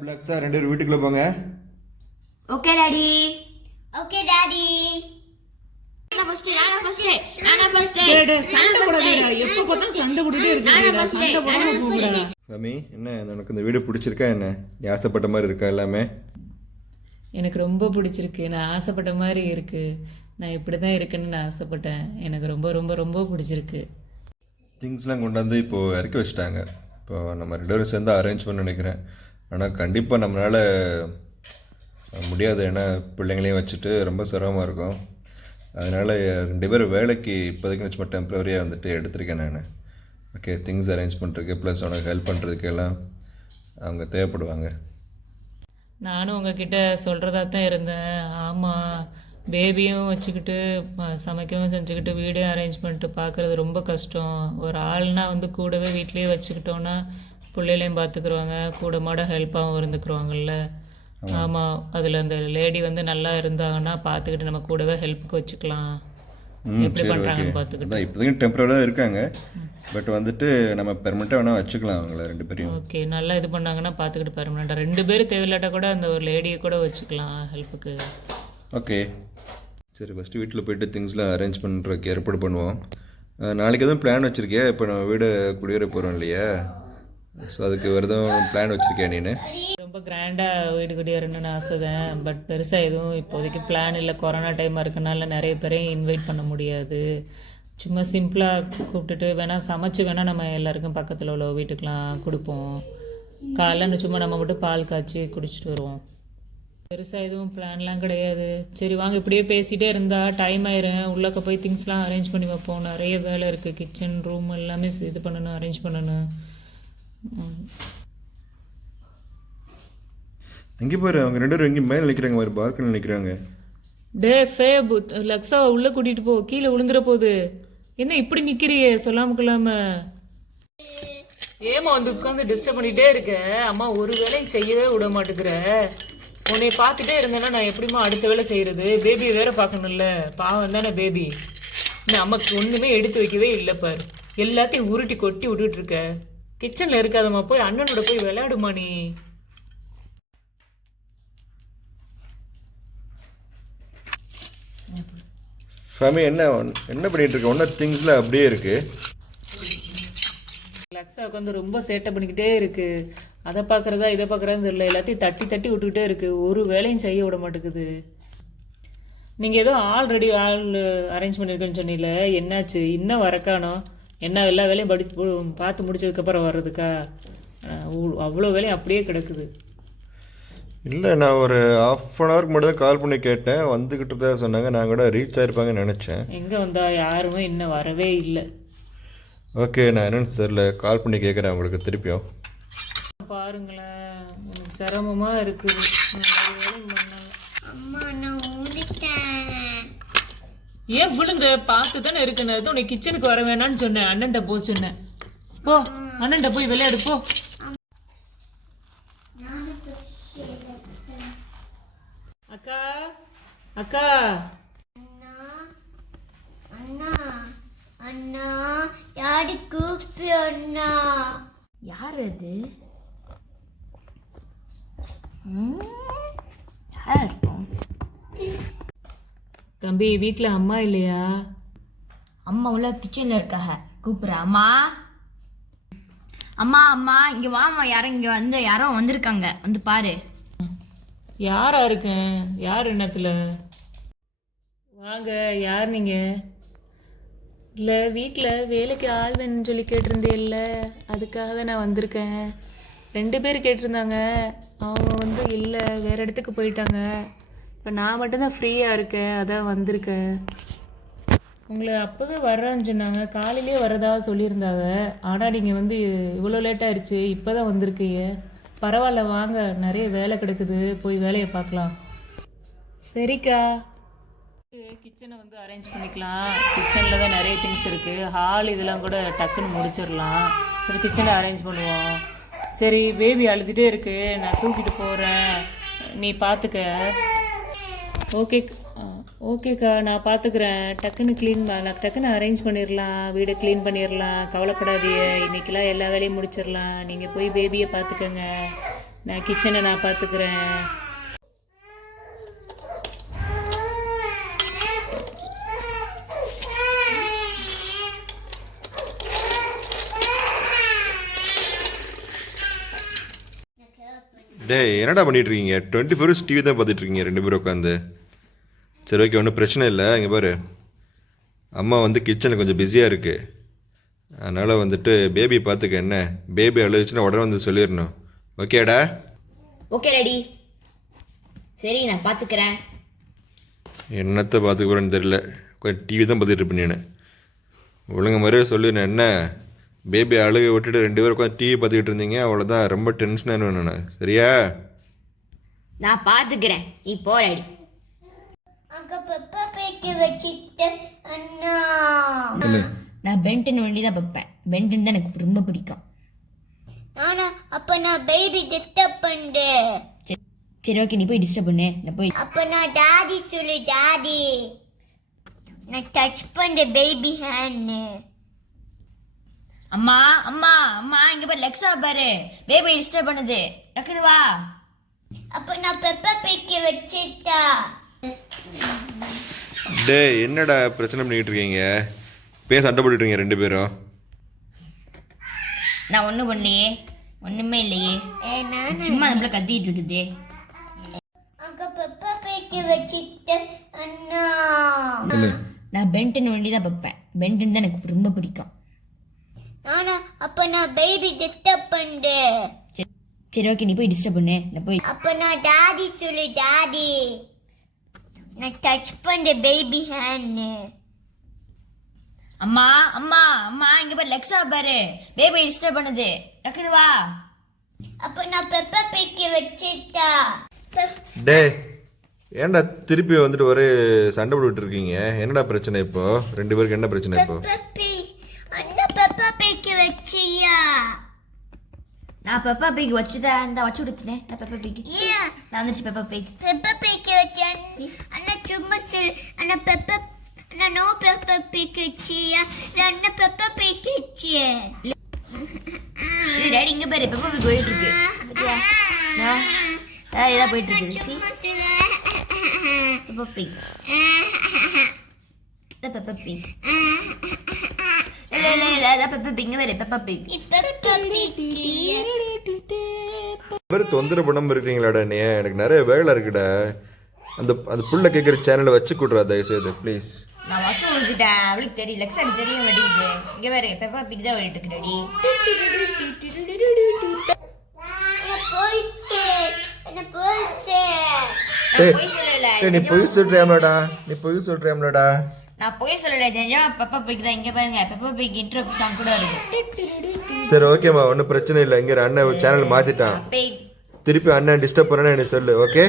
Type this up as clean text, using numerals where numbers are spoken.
Black sir 2 பேரும் வீட்டுக்குள்ள போங்க. Okay daddy. Okay daddy. நானா ஃபர்ஸ்ட். சண்டை போடாதீங்க. எப்ப பார்த்தாலும் சண்டை போட்டுட்டே இருக்கீங்க. சண்டை போடாம போங்கடா. சாமி என்ன உனக்கு இந்த வீடு பிடிச்சிருக்கா என்ன? நீ ஆசைப்பட்ட மாதிரி இருக்கா எல்லாமே? எனக்கு ரொம்ப பிடிச்சிருக்கு. நான் ஆசைப்பட்ட மாதிரி இருக்கு. நான் இப்படி தான் இருக்குன்னு நான் ஆசைப்பட்டேன். எனக்கு ரொம்ப ரொம்ப ரொம்ப பிடிச்சிருக்கு. திங்ஸ்லாம் கொண்டாந்து இப்போது இறக்கி வச்சுட்டாங்க. இப்போ நம்ம 2 பேரும் சேர்ந்து அரேஞ்ச் பண்ண நினைக்கிறேன். ஆனால் கண்டிப்பாக நம்மளால் முடியாது. ஏன்னா பிள்ளைங்களையும் வச்சுட்டு ரொம்ப சிரமமாக இருக்கும். அதனால் 2 பேரும் வேலைக்கு இப்போதைக்கு சும்மா டெம்பரரியாக வந்துட்டு எடுத்திருக்கேன் நான். ஓகே, திங்ஸ் அரேஞ்ச் பண்ணுறதுக்கு ப்ளஸ் அவனுக்கு ஹெல்ப் பண்ணுறதுக்கு எல்லாம் அவங்க தேவைப்படுவாங்க. நானும் உங்ககிட்ட சொல்கிறதா தான் இருந்தேன். ஆமாம், பேபியும் வச்சுக்கிட்டு சமைக்கவும் செஞ்சுக்கிட்டு வீடையும் அரேஞ்ச் பண்ணிட்டு பார்க்குறது ரொம்ப கஷ்டம். ஒரு ஆள்னா வந்து கூடவே வீட்லேயே வச்சுக்கிட்டோன்னா பிள்ளைகளையும் பார்த்துக்குருவாங்க, கூட மாட ஹெல்ப்பாகவும் இருந்துக்குருவாங்கல்ல. ஆமாம், அதில் அந்த லேடி வந்து நல்லா இருந்தாங்கன்னா பார்த்துக்கிட்டு நம்ம கூடவே ஹெல்ப்புக்கு வச்சுக்கலாம். எப்படி பண்ணுறாங்கன்னு பார்த்துக்கிட்டு. இப்போதைக்கு டெம்பரரியாக இருக்காங்க, பட் வந்துட்டு நம்ம பெர்மனெண்ட்டாக வேணால் வச்சுக்கலாம் அவங்கள 2 பேரையும். ஓகே, நல்லா இது பண்ணாங்கன்னா பார்த்துக்கிட்டு பெர்மனெண்ட்டாக 2 பேரும் தேவையில்லாட்டா கூட அந்த ஒரு லேடியை கூட வச்சுக்கலாம் ஹெல்ப்புக்கு. ஓகே சரி, ஃபஸ்ட்டு வீட்டில் போய்ட்டு திங்ஸ்லாம் அரேஞ்ச் பண்ணுறதுக்கு ஏற்பாடு பண்ணுவோம். நாளைக்கு எதுவும் பிளான் வச்சுருக்கியா? இப்போ நம்ம வீடு குடியேற போகிறோம் இல்லையா? ஸோ அதுக்கு ஒரு எதுவும் பிளான் வச்சுருக்கியா நீ? ரொம்ப கிராண்டாக வீடு குடியேறணும்னு ஆசை தான். பட் பெருசாக எதுவும் இப்போதைக்கு பிளான் இல்லை. கொரோனா டைமாக இருக்கனால நிறைய பேரையும் இன்வைட் பண்ண முடியாது. சும்மா சிம்பிளாக கூப்பிட்டுட்டு வேணால் சமைச்சு வேணால் நம்ம எல்லாருக்கும் பக்கத்தில் உள்ள வீட்டுக்கெலாம் கொடுப்போம். காலைல சும்மா நம்ம மட்டும் பால் காய்ச்சி குடிச்சிட்டு வருவோம். பெருசாக எதுவும் பிளான்லாம் கிடையாது. சரி வாங்க, இப்படியே பேசிகிட்டே இருந்தால் டைம் ஆயிரும். உள்ளக்க போய் திங்ஸ்லாம் அரேஞ்ச் பண்ணி வைப்போம். நிறைய வேலை இருக்குது. கிச்சன் ரூம் எல்லாமே இது பண்ணணும், அரேஞ்ச் பண்ணணும். அங்கே போகிற அவங்க 2 பேரும் எங்கேயும் மேலே நிற்கிறாங்க, ஒரு பார்க்கில் நிற்கிறாங்க. டே ஃபேப், லக்ஸாவை உள்ளே கூட்டிகிட்டு போ, கீழே விழுந்துட போகுது. என்ன இப்படி நிற்கிறியே சொல்லாம கொள்ளாம? ஏமா வந்து உட்காந்து டிஸ்டர்ப் பண்ணிகிட்டே இருக்க. அம்மா ஒரு வேலையும் செய்யவே விட மாட்டேங்கிற. உன்னை பார்த்துட்டே இருந்தேன்னா நான் எப்படிமா அடுத்த வேலை செய்கிறது? பேபியை வேற பார்க்கணும்ல, பாவம் தானே பேபி. நமக்கு ஒன்றுமே எடுத்து வைக்கவே இல்லை பார். எல்லாத்தையும் உருட்டி கொட்டி விட்டுட்டு இருக்க. கிச்சனில் இருக்காதம்மா, போய் அண்ணனோட போய் விளையாடுமா நீ. சாமி என்ன பண்ணிகிட்டு இருக்க? ஒன்றும் திங்ஸில் அப்படியே இருக்குது. லக்ஸா உட்காந்து ரொம்ப சேட்டை பண்ணிக்கிட்டே இருக்கு. அதை பார்க்குறதா இதை பார்க்குறதான்னு தெரியல. எல்லாத்தையும் தட்டி தட்டி விட்டுக்கிட்டே இருக்கு. ஒரு வேலையும் செய்ய விட மாட்டேங்குது. நீங்கள் ஏதோ ஆள் அரேஞ்ச் பண்ணியிருக்கேன்னு சொன்னீங்கள, என்னாச்சு? இன்னும் வரக்கானோ? என்ன எல்லா வேலையும் பார்த்து முடிச்சதுக்கப்புறம் வர்றதுக்கா? அவ்வளோ வேலையும் அப்படியே கிடக்குது. இல்லை, நான் ஒரு 1/2 hour மட்டும் தான் கால் பண்ணி கேட்டேன். வந்துக்கிட்டு தான் சொன்னாங்க. நான் கூட ரீச் ஆகிருப்பாங்கன்னு நினச்சேன். எங்கே வந்தா? யாருமே இன்னும் வரவே இல்லை. ஓகே, நான் என்னன்னு தெரியல, கால் பண்ணி கேட்குறேன் அவங்களுக்கு திருப்பியும். பாருங்களேன், எனக்கு சிரமமாக இருக்குது. அம்மா நான் ஊறிட்டேன். ஏன் விழுந்து பார்த்து தானே இருக்குன்னு உன்னை கிச்சனுக்கு வர வேணான்னு சொன்னேன். அண்ணன்ட்ட போ சொன்னேன். போ அண்ணன்ட்ட போய் விளையாடு போ. அக்கா அக்கா. அண்ணா அண்ணா அண்ணா யாரு கூப்பிடு அண்ணா? யார் அது? யாரா இருக்கும்? தம்பி, வீட்டில் அம்மா இல்லையா? அம்மா உள்ள கிச்சனில் இருக்காக. கூப்பிட்ற அம்மா. அம்மா அம்மா இங்கே வாம்மா. யாரோ வந்திருக்காங்க, வந்து பாரு. யாரா இருக்கேன்? யார் எண்ணத்தில்? வாங்க, யார் நீங்கள்? இல்லை, வீட்டில் வேலைக்கு ஆள் வேணும்னு சொல்லி கேட்டிருந்தே இல்லை, அதுக்காக தான் நான் வந்திருக்கேன். 2 பேர் கேட்டிருந்தாங்க. அவங்க வந்து இல்லை, வேறு இடத்துக்கு போயிட்டாங்க. இப்போ நான் மட்டும்தான் ஃப்ரீயாக இருக்கேன், அதான் வந்திருக்கேன். உங்களை அப்போவே வர்றேன்னு சொன்னாங்க, காலையிலே வர்றதா சொல்லியிருந்தாங்க. ஆனால் நீங்கள் வந்து இவ்வளோ லேட்டாகிடுச்சு, இப்போ தான் வந்திருக்கீங்க. பரவாயில்ல வாங்க, நிறைய வேலை கிடக்குது, போய் வேலையை பார்க்கலாம். சரிக்கா. கிச்சனை வந்து அரேஞ்ச் பண்ணிக்கலாம். கிச்சனில் தான் நிறைய திங்ஸ் இருக்குது. ஹால் இதெல்லாம் கூட டக்குன்னு முடிச்சிடலாம். ஒரு கிச்சனில் அரேஞ்ச் பண்ணுவோம். சரி, பேபி அழுதுகிட்டே இருக்கு, நான் தூக்கிட்டு போகிறேன், நீ பார்த்துக்க. ஓகேக்கா, நான் பார்த்துக்குறேன். டக்குன்னு அரேஞ்ச் பண்ணிடலாம், வீடை க்ளீன் பண்ணிடலாம். கவலைப்படாதீங்க, இன்றைக்கெலாம் எல்லா வேலையும் முடிச்சிடலாம். நீங்கள் போய் பேபியை பார்த்துக்கங்க. நான் கிச்சனை நான் பார்த்துக்கிறேன். டேய் என்னடா பண்ணிட்டு இருக்கீங்க? 24 ஹவர்ஸ் டிவி தான் பார்த்துட்டு இருக்கீங்க ரெண்டு பேரும் உட்காந்து. சரி ஓகே, ஒன்றும் பிரச்சனை இல்லை. இங்கே பாரு, அம்மா வந்து கிச்சனில் கொஞ்சம் பிஸியாக இருக்குது. அதனால் வந்துட்டு பேபி பார்த்துக்க. என்ன பேபி அழுதுச்சுன்னா உடனே வந்து சொல்லிடணும். ஓகேடா? Okay daddy. சரி நான் பார்த்துக்கிறேன். என்னத்தை பார்த்துக்கிறேன்னு தெரியல, கொஞ்சம் டிவி தான் பார்த்துட்டு இருப்பேன் நான். ஒழுங்கு மாதிரியே சொல்லிடுறேன். என்ன பேபி அழுக விட்டுட்டு ரெண்டு பேரும் உட்காந்து டிவி பார்த்துக்கிட்டு இருந்தீங்க, அவ்வளோதான். ரொம்ப டென்ஷனாக நான். சரியா? நான் பார்த்துக்கிறேன். நீ போ டாடி. அங்க பெப்பா பேக்கி வச்சிட்டு அண்ணா. நான் பென்டன் வண்டி தான் பார்ப்பேன். பென்டன் தான் எனக்கு ரொம்ப பிடிக்கும். நானா அப்ப நான் பேபி டிஸ்டர்ப் பண்ணு. சரி ஓகே, நீ போய் டிஸ்டர்ப் பண்ணு. நான் போய் அப்ப நான் டாடி சொல்லு. டாடி நான் டச் பண்ண பேபி ஹேண்ட். அம்மா அம்மா அம்மா இங்க பாரு, லெக்ஸா பாரு, பேபி டிஸ்டர்ப் பண்ணுது. டக்குனு வா. அப்ப நான் பெப்பா பேக்கி வச்சிட்டா. டேய் என்னடா பிரச்சனை பண்ணிக்கிட்டு இருக்கீங்க? பேச சண்டை போட்டுட்டு இருக்கீங்க ரெண்டு பேரும். நான் ஒன்றும் பண்ணலையே, ஒன்றுமே இல்லையே. நானு சும்மா நம்மள கத்திட்டு இருக்குது. அங்க பெப்பா பேக்கி வச்சிட்டு அண்ணா. நான் பென்டன் வண்டி தான் பார்ப்பேன். பென்டன் தான் எனக்கு ரொம்ப பிடிக்கும். நானா அப்ப நான் பேபி டிஸ்டர்ப் பண்ணு. சரி ஓகே, நீ போய் டிஸ்டர்ப் பண்ணு. நான் போய் அப்ப நான் டாடி சொல்லு. டாடி நான் டச் பண்ண பேபி ஹேண்ட். அம்மா அம்மா அம்மா இங்க பாரு, லெக்ஸா பாரு, பேபி டிஸ்டர்ப் பண்ணுது. டக்குனு வா. அப்ப நான் பெப்பா பேக்கி வச்சிட்டா. டேய் ஏன்டா திருப்பி வந்துட்டு ஒரே சண்டை போட்டுட்டு இருக்கீங்க? என்னடா பிரச்சனை இப்போ? ரெண்டு பேருக்கு என்ன பிரச்சனை இப்போ? பெப்பி அண்ணா பெப்பா பேக்கி வச்சியா? நான் பெப்பா பிக் வச்சுதான் இந்த வச்சு கொடுத்துனேன். நான் பெப்பா பிக் ஏன் நான் வந்துச்சு. பெப்பா பிக் பெப்பா பேக்கி வச்சேன் அண்ணா. சும்மா சொல்லு அண்ணா. பெப்பா அண்ணா நோ பெப்பா பேக்கி வச்சியா? அண்ணா பெப்பா பேக்கி வச்சியே. டேடி இங்க பாரு, பெப்பா பிக் போயிட்டு இருக்கு. பாத்தியா? இதான் போயிட்டு இருக்குது. சி சும்மா சொல்லு. பெப்பா பிக், பெப்பா பிக். இல்ல அதான் பெப்பா பிக். இங்க பாரு, பெப்பா பிக். பெப்பா பேக்கி மாதிரி தொந்தரவு பண்ணாமல் இருக்கீங்களாடா? நீ எனக்கு நிறைய வேலை இருக்குடா. அந்த அந்த புள்ள கேட்குற சேனலை வச்சு கூட்டுறா தயவுசெய்து ப்ளீஸ். நான் வச்சு கொடுத்துட்டேன். அவளுக்கு தெரியும், லெக்ஸாக்கு தெரியும் வெடிக்குது. இங்க பாரு, பெப்பா பிக் தான் ஓடிட்டு இருக்கு டாடி. போய் சொல்லு. நான் பொய் சொல்லல. நீ பொய் சொல்றியாம்லடா? நீ பொய் சொல்றியாம்லடா? நான் பொய் சொல்லல. தெரிஞ்சா பெப்பா பிக் தான். இங்க பாருங்க, பெப்பா பிக் இன்ட்ரோ சாங் கூட இருக்கு. சரி ஓகேம்மா, ஒன்றும் பிரச்சனை இல்லை. இங்கே அண்ணன் சேனல் மாற்றிட்டான். பிக் திருப்பி அண்ணன் டிஸ்டர்ப் பண்ணேன்னு சொல்லு. ஓகே?